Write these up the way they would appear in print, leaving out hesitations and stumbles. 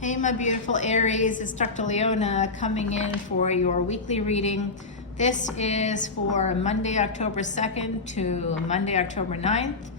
Hey, my beautiful Aries, it's Dr. Leona coming in for your weekly reading. This is for Monday, October 2nd to Monday, October 9th.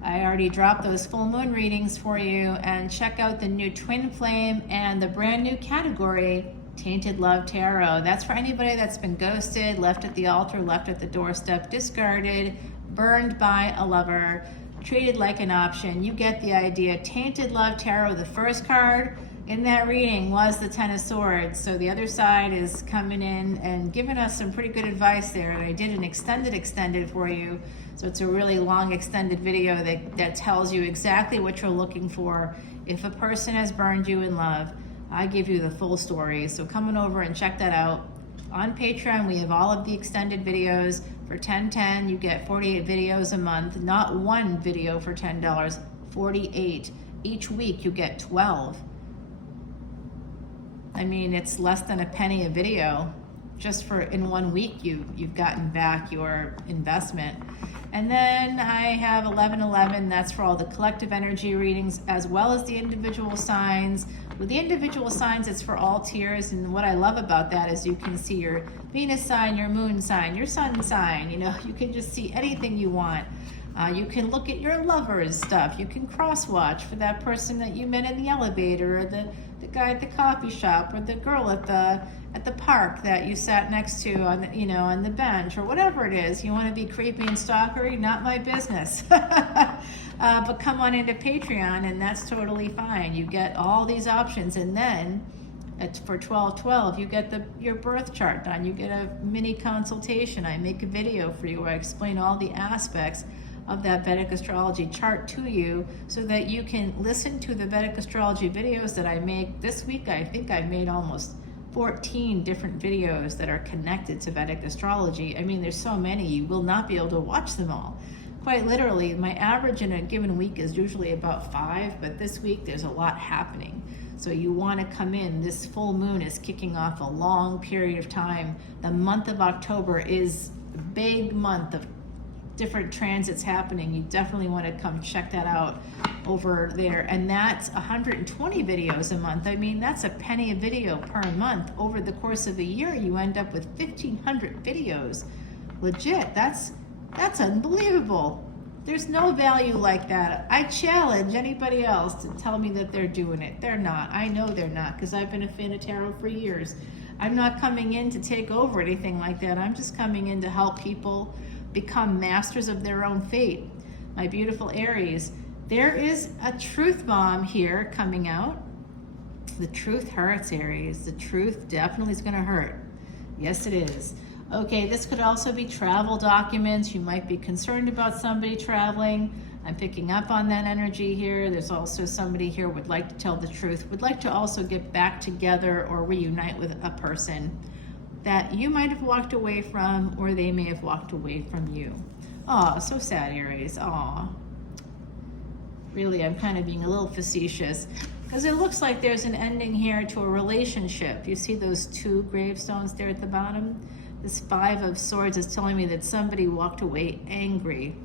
I already dropped those full moon readings for you, and check out the new Twin Flame and the brand new category, Tainted Love Tarot. That's for anybody that's been ghosted, left at the altar, left at the doorstep, discarded, burned by a lover, treated like an option. You get the idea. Tainted Love Tarot, the first card in that reading was the Ten of Swords. So the other side is coming in and giving us some pretty good advice there. And I did an extended for you. So it's a really long extended video that tells you exactly what you're looking for. If a person has burned you in love, I give you the full story. So come on over and check that out. On Patreon, we have all of the extended videos. For $10.10, you get 48 videos a month. Not one video for $10, 48. Each week you get 12. I mean, it's less than a penny a video. Just for in 1 week, you've gotten back your investment. And then I have 1111, that's for all the collective energy readings, as well as the individual signs. With the individual signs, it's for all tiers, and what I love about that is you can see your Venus sign, your moon sign, your sun sign. You know, you can just see anything you want. You can look at your lover's stuff. You can cross-watch for that person that you met in the elevator, or the guy at the coffee shop, or the girl at the park that you sat next to on the bench, or whatever it is. You want to be creepy and stalkery? Not my business. But come on into Patreon, and that's totally fine. You get all these options, and then for $12.12, you get your birth chart done. You get a mini consultation. I make a video for you where I explain all the aspects of that Vedic Astrology chart to you, so that you can listen to the Vedic Astrology videos that I make. This week, I think I made almost 14 different videos that are connected to Vedic Astrology. I mean, there's so many, you will not be able to watch them all. Quite literally, my average in a given week is usually about 5, but this week there's a lot happening. So you want to come in. This full moon is kicking off a long period of time. The month of October is a big month of different transits happening. You definitely want to come check that out over there. And that's 120 videos a month. I mean, that's a penny a video per month. Over the course of a year, you end up with 1,500 videos. Legit, that's unbelievable. There's no value like that. I challenge anybody else to tell me that they're doing it. They're not. I know they're not, because I've been a fan of tarot for years. I'm not coming in to take over anything like that. I'm just coming in to help people become masters of their own fate. My beautiful Aries, there is a truth bomb here coming out. The truth hurts, Aries. The truth definitely is going to hurt. Yes, it is. Okay, this could also be travel documents. You might be concerned about somebody traveling. I'm picking up on that energy here. There's also somebody here would like to tell the truth, would like to also get back together or reunite with a person that you might have walked away from, or they may have walked away from you. Oh, so sad, Aries. Oh, really, I'm kind of being a little facetious, because it looks like there's an ending here to a relationship. You see those 2 gravestones there at the bottom? This 5 of Swords is telling me that somebody walked away angry.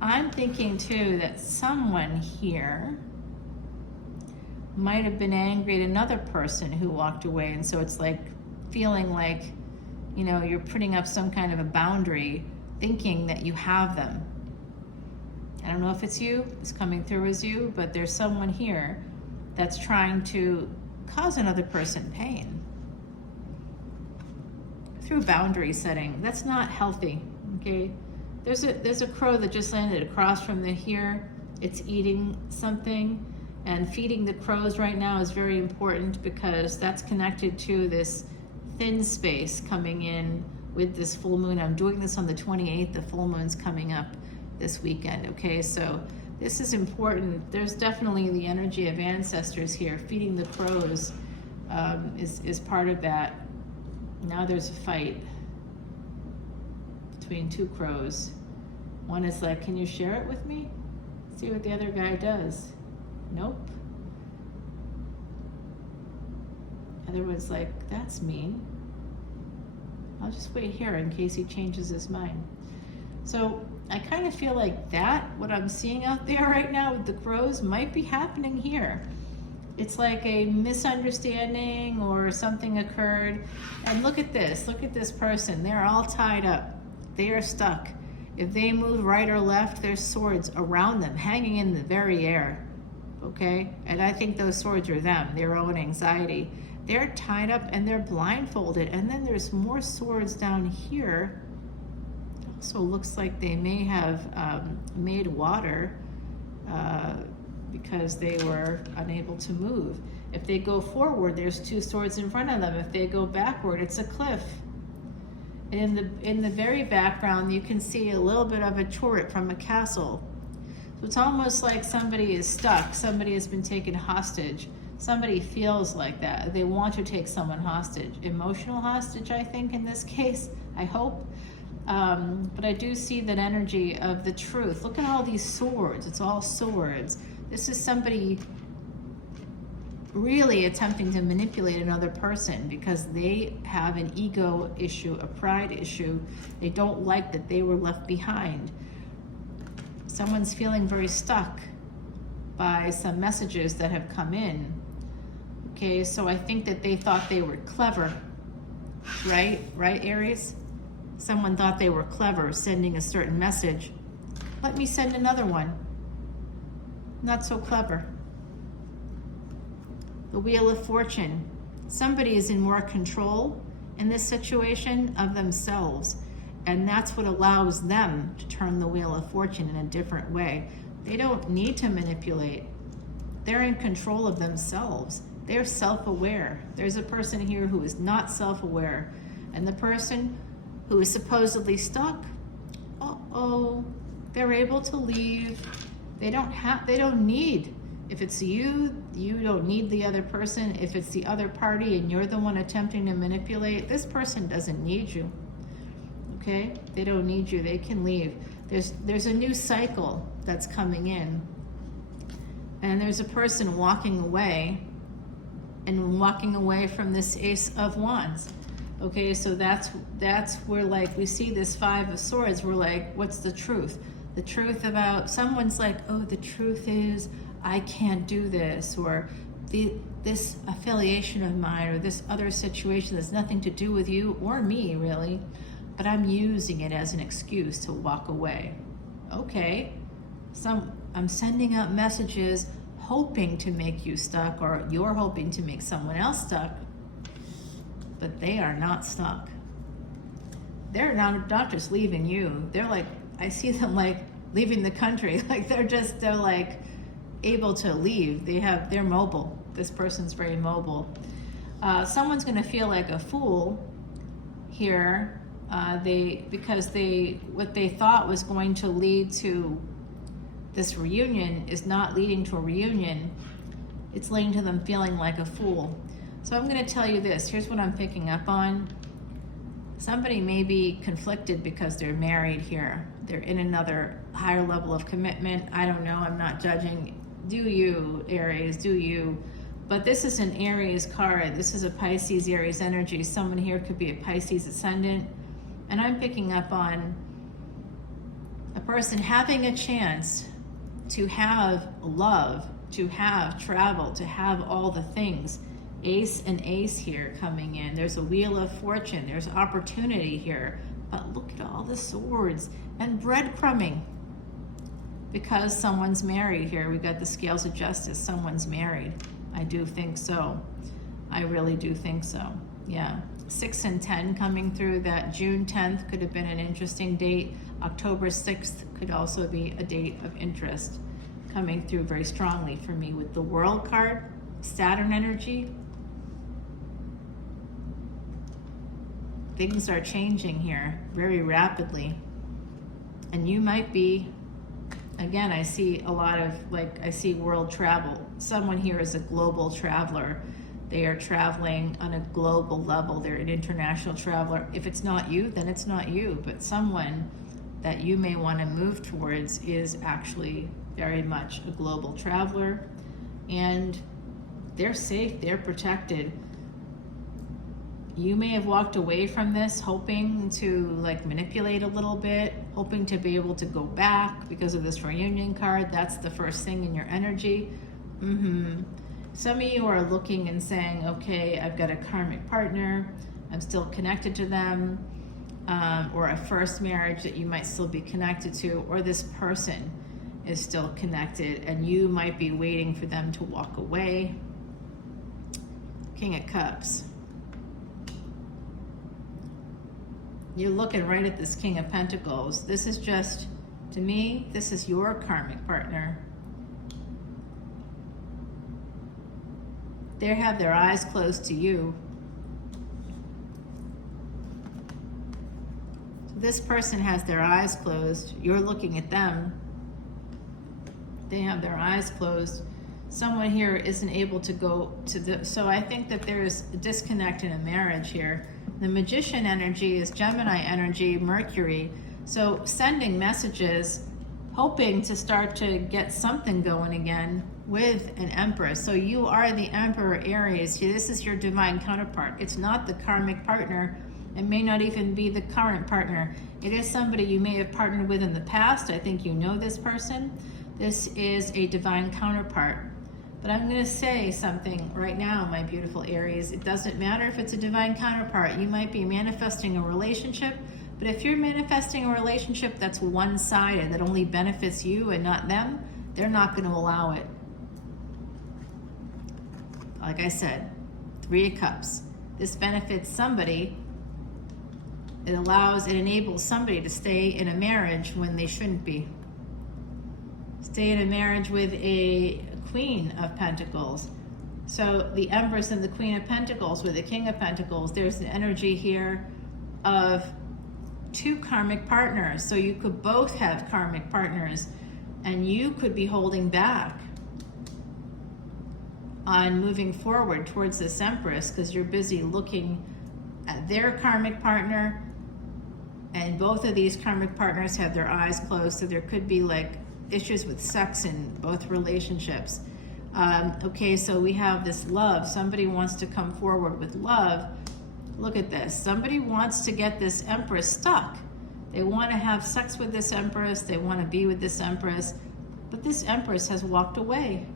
I'm thinking too that someone here might have been angry at another person who walked away, and so it's like feeling like, you know, you're putting up some kind of a boundary, thinking that you have them. I don't know if it's you, it's coming through as you, but there's someone here that's trying to cause another person pain through boundary setting. That's not healthy, okay? There's a crow that just landed across from here. It's eating something, and feeding the crows right now is very important, because that's connected to this thin space coming in with this full moon. I'm doing this on the 28th. The full moon's coming up this weekend, okay? So this is important. There's definitely the energy of ancestors here. Feeding the crows is part of that. Now there's a fight between 2 crows. One is like, can you share it with me? See what the other guy does. Nope. Other one's like, that's mean. I'll just wait here in case he changes his mind. So I kind of feel like that, what I'm seeing out there right now with the crows, might be happening here. It's like a misunderstanding or something occurred. And look at this person. They're all tied up. They are stuck. If they move right or left, there's swords around them, hanging in the very air. Okay? And I think those swords are them, their own anxiety. They're tied up and they're blindfolded. And then there's more swords down here. Also looks like they may have made water because they were unable to move. If they go forward, there's two swords in front of them. If they go backward, it's a cliff. And in the very background, you can see a little bit of a turret from a castle. So it's almost like somebody is stuck. Somebody has been taken hostage. Somebody feels like that. They want to take someone hostage. Emotional hostage, I think, in this case, I hope. But I do see that energy of the truth. Look at all these swords. It's all swords. This is somebody really attempting to manipulate another person because they have an ego issue, a pride issue. They don't like that they were left behind. Someone's feeling very stuck by some messages that have come in. Okay, so I think that they thought they were clever, right? Right, Aries? Someone thought they were clever, sending a certain message. Let me send another one. Not so clever. The Wheel of Fortune. Somebody is in more control in this situation of themselves, and that's what allows them to turn the Wheel of Fortune in a different way. They don't need to manipulate. They're in control of themselves. They're self-aware. There's a person here who is not self-aware, and the person who is supposedly stuck, they're able to leave. They don't need, if it's you, you don't need the other person. If it's the other party and you're the one attempting to manipulate, this person doesn't need you, okay? They don't need you, they can leave. There's a new cycle that's coming in, and there's a person walking away from this Ace of Wands. Okay, so that's where, like, we see this Five of Swords. We're like, what's the truth? The truth about, someone's like, oh, the truth is I can't do this, or this affiliation of mine, or this other situation that's nothing to do with you or me, really, but I'm using it as an excuse to walk away. Okay, I'm sending out messages hoping to make you stuck, or you're hoping to make someone else stuck, but they are not stuck. They're not just leaving you. They're like, I see them like leaving the country. Like they're like able to leave. They're mobile. This person's very mobile. Someone's gonna feel like a fool here. Because what they thought was going to lead to this reunion is not leading to a reunion. It's leading to them feeling like a fool. So I'm going to tell you this. Here's what I'm picking up on. Somebody may be conflicted because they're married here. They're in another higher level of commitment. I don't know. I'm not judging. Do you, Aries? Do you? But this is an Aries card. This is a Pisces Aries energy. Someone here could be a Pisces Ascendant. And I'm picking up on a person having a chance to have love, to have travel, to have all the things. Ace and ace here coming in. There's a Wheel of Fortune. There's opportunity here. But look at all the swords and breadcrumbing. Because someone's married here. We got the Scales of Justice. Someone's married. I do think so. I really do think so. Yeah. 6 and 10 coming through. That June 10th could have been an interesting date. October 6th could also be a date of interest coming through very strongly for me with the World card, Saturn energy. Things are changing here very rapidly. And you might be, again, I see a lot of, I see world travel. Someone here is a global traveler. They are traveling on a global level. They're an international traveler. If it's not you, then it's not you. But someone that you may want to move towards is actually very much a global traveler. And they're safe, they're protected. You may have walked away from this hoping to manipulate a little bit, hoping to be able to go back because of this reunion card. That's the first thing in your energy. Some of you are looking and saying, okay, I've got a karmic partner, I'm still connected to them, or a first marriage that you might still be connected to, or this person is still connected and you might be waiting for them to walk away. King of Cups. You're looking right at this King of Pentacles. This is just, to me, this is your karmic partner. They have their eyes closed to you. So this person has their eyes closed. You're looking at them. They have their eyes closed. Someone here isn't able to go to the, so I think that there's a disconnect in a marriage here. The Magician energy is Gemini energy, Mercury. So sending messages, hoping to start to get something going again with an Empress. So you are the Emperor, Aries. This is your divine counterpart. It's not the karmic partner. It may not even be the current partner. It is somebody you may have partnered with in the past. I think you know this person. This is a divine counterpart. But I'm going to say something right now, my beautiful Aries. It doesn't matter if it's a divine counterpart. You might be manifesting a relationship, but if you're manifesting a relationship that's one-sided, that only benefits you and not them, they're not going to allow it. Like I said, 3 of Cups. This benefits somebody. It enables somebody to stay in a marriage when they shouldn't be. Stay in a marriage with a Queen of Pentacles. So the Empress and the Queen of Pentacles with the King of Pentacles, there's an energy here of 2 karmic partners. So you could both have karmic partners and you could be holding back on moving forward towards this Empress because you're busy looking at their karmic partner, and both of these karmic partners have their eyes closed, so there could be like issues with sex in both relationships. Okay, so we have this love. Somebody wants to come forward with love. Look at this. Somebody wants to get this Empress stuck. They want to have sex with this Empress. They want to be with this Empress. But this Empress has walked away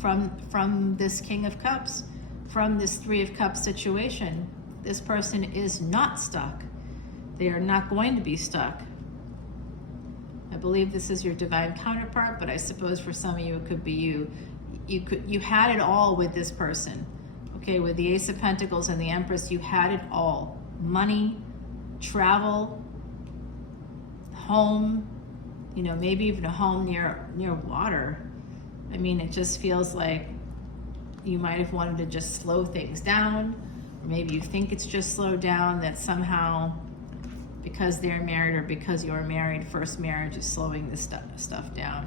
from this King of Cups, from this 3 of Cups situation. This person is not stuck. They are not going to be stuck. I believe this is your divine counterpart, but I suppose for some of you it could be you. You had it all with this person. Okay, with the Ace of Pentacles and the Empress, you had it all. Money, travel, home, maybe even a home near water. I mean, it just feels like you might have wanted to just slow things down, or maybe you think it's just slowed down, that somehow because they're married or because you're married, first marriage is slowing this stuff down.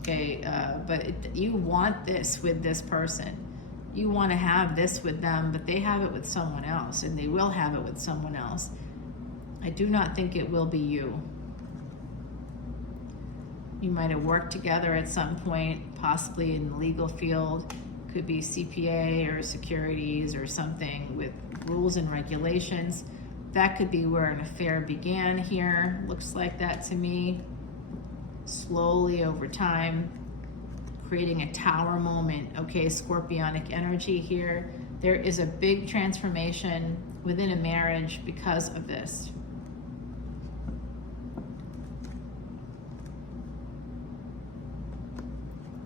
Okay, but you want this with this person. You want to have this with them, but they have it with someone else, and they will have it with someone else. I do not think it will be you. You might have worked together at some point, possibly in the legal field. Could be CPA or securities or something with rules and regulations. That could be where an affair began here. Looks like that to me. Slowly over time, creating a tower moment. Okay, scorpionic energy here. There is a big transformation within a marriage because of this.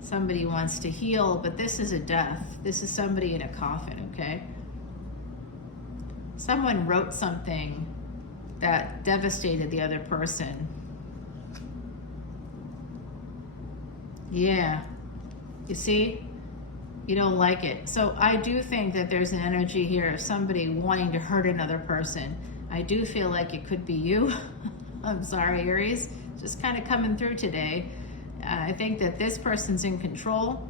Somebody wants to heal, but this is a death. This is somebody in a coffin, okay? Someone wrote something that devastated the other person. Yeah, you see? You don't like it. So I do think that there's an energy here of somebody wanting to hurt another person. I do feel like it could be you. I'm sorry, Aries. Just kind of coming through today. I think that this person's in control.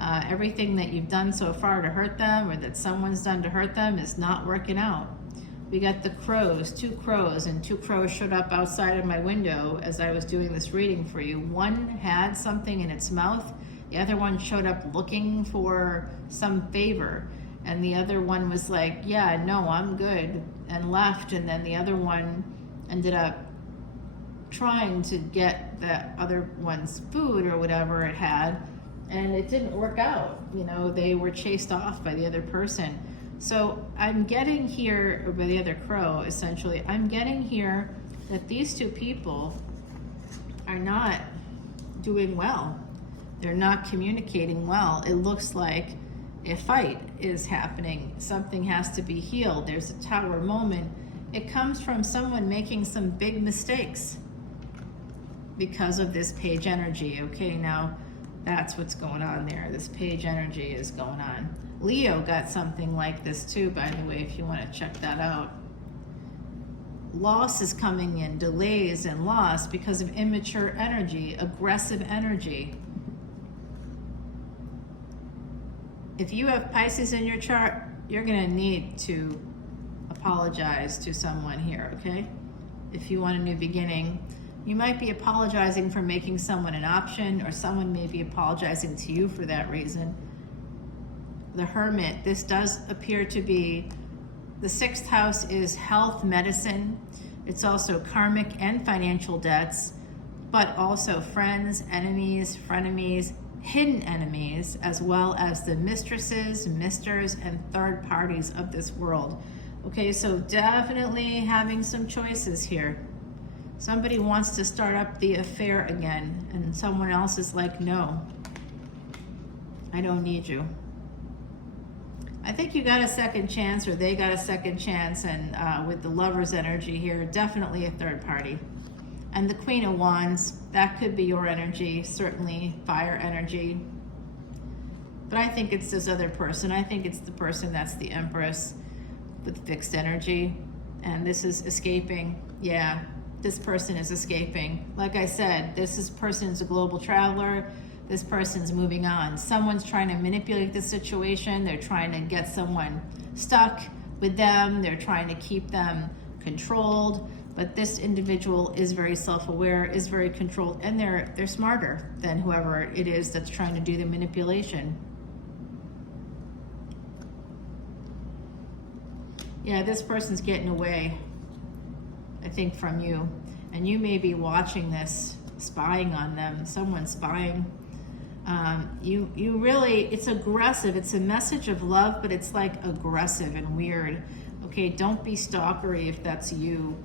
Everything that you've done so far to hurt them, or that someone's done to hurt them, is not working out. We got the crows, 2 crows, and 2 crows showed up outside of my window as I was doing this reading for you. One had something in its mouth. The other one showed up looking for some favor. And the other one was like, yeah, no, I'm good, and left. And then the other one ended up trying to get the other one's food or whatever it had, and it didn't work out. You know, they were chased off by the other person. So I'm getting here, or by the other crow, essentially, I'm getting here that these two people are not doing well. They're not communicating well. It looks like a fight is happening. Something has to be healed. There's a tower moment. It comes from someone making some big mistakes because of this page energy. Okay, now that's what's going on there. This page energy is going on. Leo got something like this too, by the way, if you want to check that out. Loss is coming in, delays and loss because of immature energy, aggressive energy. If you have Pisces in your chart, you're going to need to apologize to someone here, okay? If you want a new beginning, you might be apologizing for making someone an option, or someone may be apologizing to you for that reason. The Hermit, this does appear to be, the 6th house is health, medicine. It's also karmic and financial debts, but also friends, enemies, frenemies, hidden enemies, as well as the mistresses, misters, and third parties of this world. Okay, so definitely having some choices here. Somebody wants to start up the affair again, and someone else is like, no, I don't need you. I think you got a second chance, or they got a second chance, and with the Lover's energy here, definitely a third party. And the Queen of Wands, that could be your energy, certainly fire energy. But I think it's this other person. I think it's the person that's the Empress with fixed energy. And this is escaping. Yeah, this person is escaping. Like I said, person's a global traveler. This person's moving on. Someone's trying to manipulate the situation. They're trying to get someone stuck with them. They're trying to keep them controlled. But this individual is very self-aware, is very controlled, and they're smarter than whoever it is that's trying to do the manipulation. Yeah, this person's getting away, I think, from you. And you may be watching this, spying on them. Someone's spying. You really, it's aggressive. It's a message of love, but it's like aggressive and weird. Okay, don't be stalkery if that's you.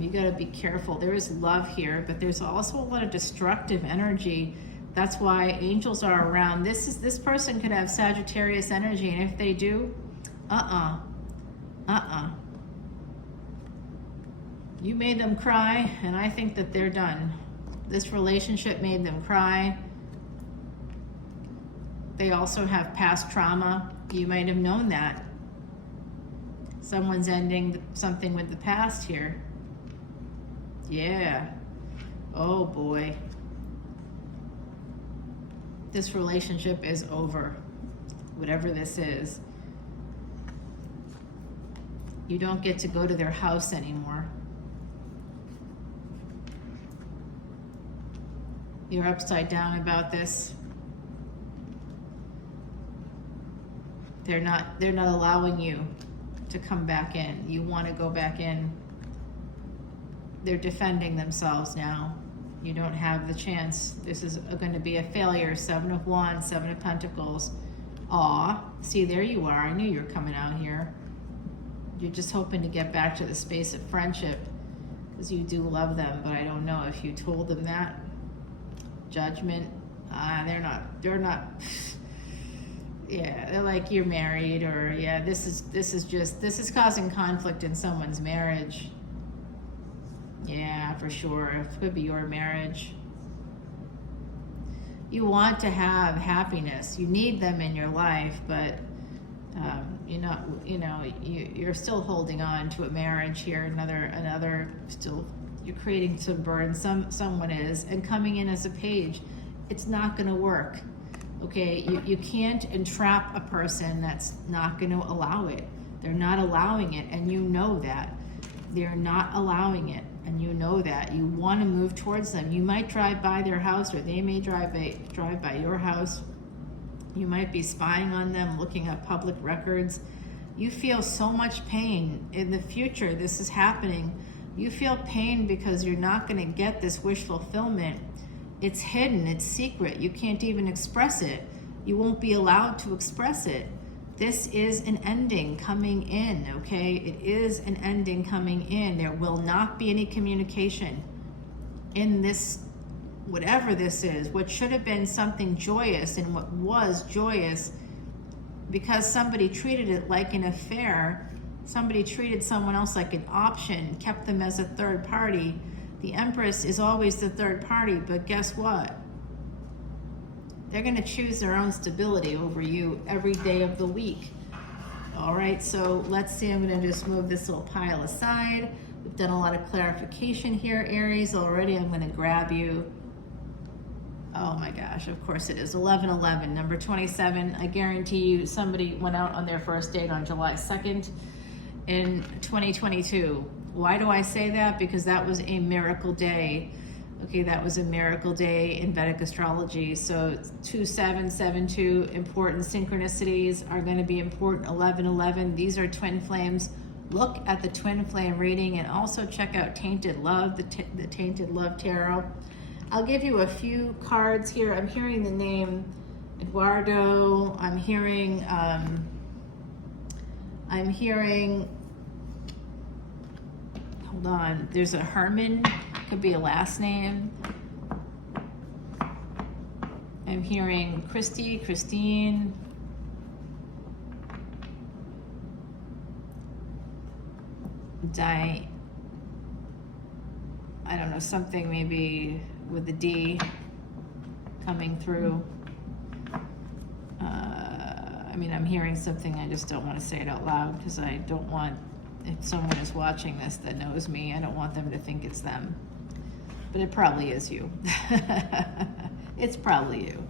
You got to be careful. There is love here, but there's also a lot of destructive energy. That's why angels are around. This person could have Sagittarius energy, and if they do, you made them cry, and I think that they're done. This relationship made them cry. They also have past trauma. You might have known that. Someone's ending something with the past here. Yeah. Oh boy. This relationship is over. Whatever this is. You don't get to go to their house anymore. You're upside down about this. They're not allowing you to come back in. You want to go back in. They're defending themselves now. You don't have the chance. This is going to be a failure. 7 of Wands, 7 of Pentacles. Aw, see, there you are. I knew you were coming out here. You're just hoping to get back to the space of friendship because you do love them, but I don't know if you told them that. Judgment. They're not. Yeah, they're like, you're married, or yeah, this is causing conflict in someone's marriage. Yeah, for sure. It could be your marriage. You want to have happiness. You need them in your life, but you're still holding on to a marriage here. Another still, you're creating some burden. Someone is, and coming in as a page, it's not going to work. Okay, you can't entrap a person that's not going to allow it. They're not allowing it, and you know that. They're not allowing it, and you know that. You want to move towards them. You might drive by their house, or they may drive by your house. You might be spying on them, looking at public records. You feel so much pain. In the future, this is happening. You feel pain because you're not going to get this wish fulfillment. It's hidden, it's secret. You can't even express it. You won't be allowed to express it. This is an ending coming in, okay? It is an ending coming in. There will not be any communication in this, whatever this is. What should have been something joyous and what was joyous, because somebody treated it like an affair, somebody treated someone else like an option, kept them as a third party. The Empress is always the third party, but guess what? They're going to choose their own stability over you every day of the week. All right, so let's see. I'm going to just move this little pile aside. We've done a lot of clarification here, Aries. Already I'm going to grab you. Oh my gosh, of course it is. 1111, number 27. I guarantee you somebody went out on their first date on July 2nd in 2022. Why do I say that? Because that was a miracle day. Okay, that was a miracle day in Vedic astrology. So 2772, important synchronicities are going to be important. 1111, these are twin flames. Look at the twin flame reading and also check out Tainted Love, the Tainted Love Tarot. I'll give you a few cards here. I'm hearing the name Eduardo. I'm hearing, hold on, there's a Herman, could be a last name. I'm hearing Christy, Christine. I don't know, something maybe with the D coming through. I mean, I'm hearing something, I just don't want to say it out loud because I don't want, if someone is watching this that knows me, I don't want them to think it's them. But it probably is you. It's probably you.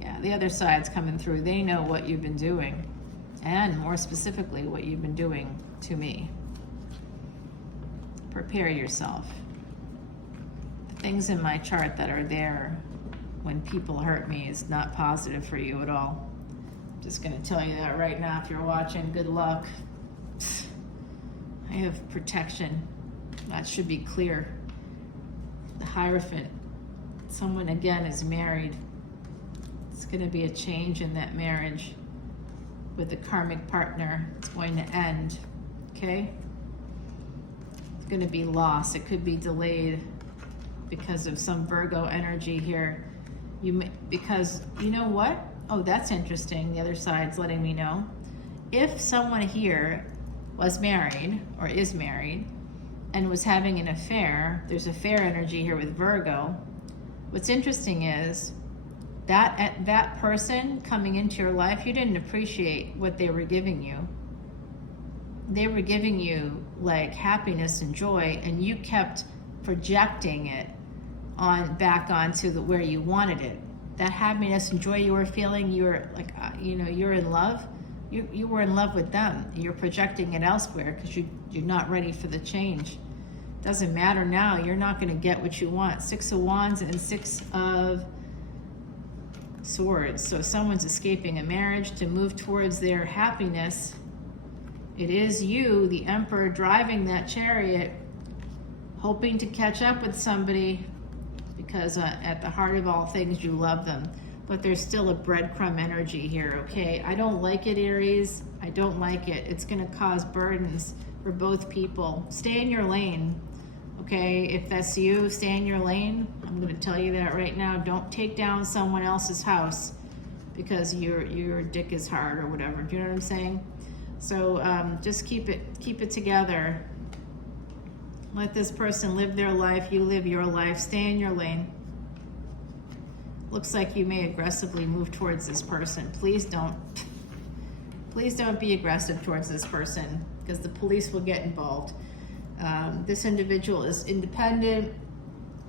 Yeah, the other side's coming through. They know what you've been doing, and more specifically, what you've been doing to me. Prepare yourself. The things in my chart that are there when people hurt me is not positive for you at all. I'm just going to tell you that right now. If you're watching, good luck. I have protection. That should be clear. The Hierophant. Someone, again, is married. It's going to be a change in that marriage with the karmic partner. It's going to end. Okay? It's going to be lost. It could be delayed because of some Virgo energy here. Because, you know what? Oh, that's interesting. The other side's letting me know. If someone here was married or is married and was having an affair, there's affair energy here with Virgo. What's interesting is that person coming into your life, you didn't appreciate what they were giving you. They were giving you like happiness and joy, and you kept projecting it back onto where you wanted it. That happiness and joy you were feeling, you were like, you're in love. You were in love with them. You're projecting it elsewhere because you're not ready for the change. Doesn't matter now. You're not going to get what you want. 6 of Wands and 6 of Swords. So someone's escaping a marriage to move towards their happiness. It is you, the Emperor, driving that chariot, hoping to catch up with somebody because at the heart of all things, you love them. But there's still a breadcrumb energy here, okay? I don't like it, Aries. I don't like it. It's going to cause burdens for both people. Stay in your lane, okay? If that's you, stay in your lane. I'm going to tell you that right now. Don't take down someone else's house because your dick is hard or whatever. Do you know what I'm saying? So just keep it together. Let this person live their life. You live your life. Stay in your lane. Looks like you may aggressively move towards this person. Please don't be aggressive towards this person because the police will get involved. This individual is independent.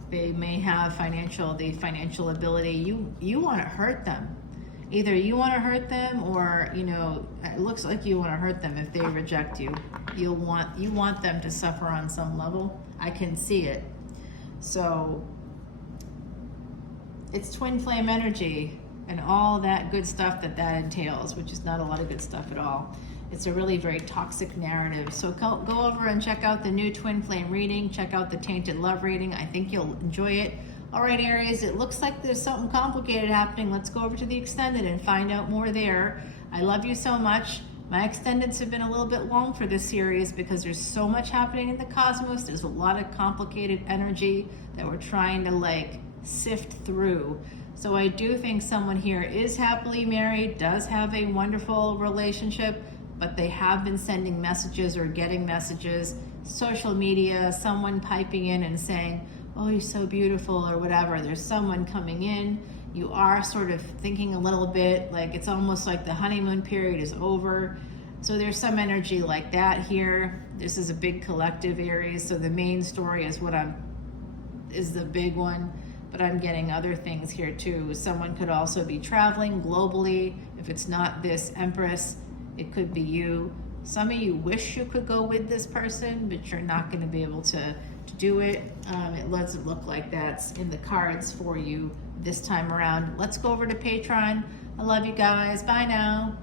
They may have the financial ability. You want to hurt them. Either you want to hurt them or, it looks like you want to hurt them if they reject you. You want them to suffer on some level. I can see it. So it's twin flame energy and all that good stuff that entails, which is not a lot of good stuff at all. It's a really very toxic narrative. So go over and check out the new twin flame reading. Check out the Tainted Love reading. I think you'll enjoy it. All right, Aries, it looks like there's something complicated happening. Let's go over to the extended and find out more there. I love you so much. My extendeds have been a little bit long for this series because there's so much happening in the cosmos. There's a lot of complicated energy that we're trying to like sift through. So I do think someone here is happily married, does have a wonderful relationship, but they have been sending messages or getting messages, social media, someone piping in and saying, oh, you're so beautiful or whatever. There's someone coming in. You are sort of thinking a little bit like it's almost like the honeymoon period is over. So there's some energy like that here. This is a big collective, Aries. So the main story is is the big one, but I'm getting other things here too. Someone could also be traveling globally. If it's not this Empress, it could be you. Some of you wish you could go with this person, but you're not going to be able to do it. It doesn't look like that's in the cards for you this time around. Let's go over to Patreon. I love you guys. Bye now.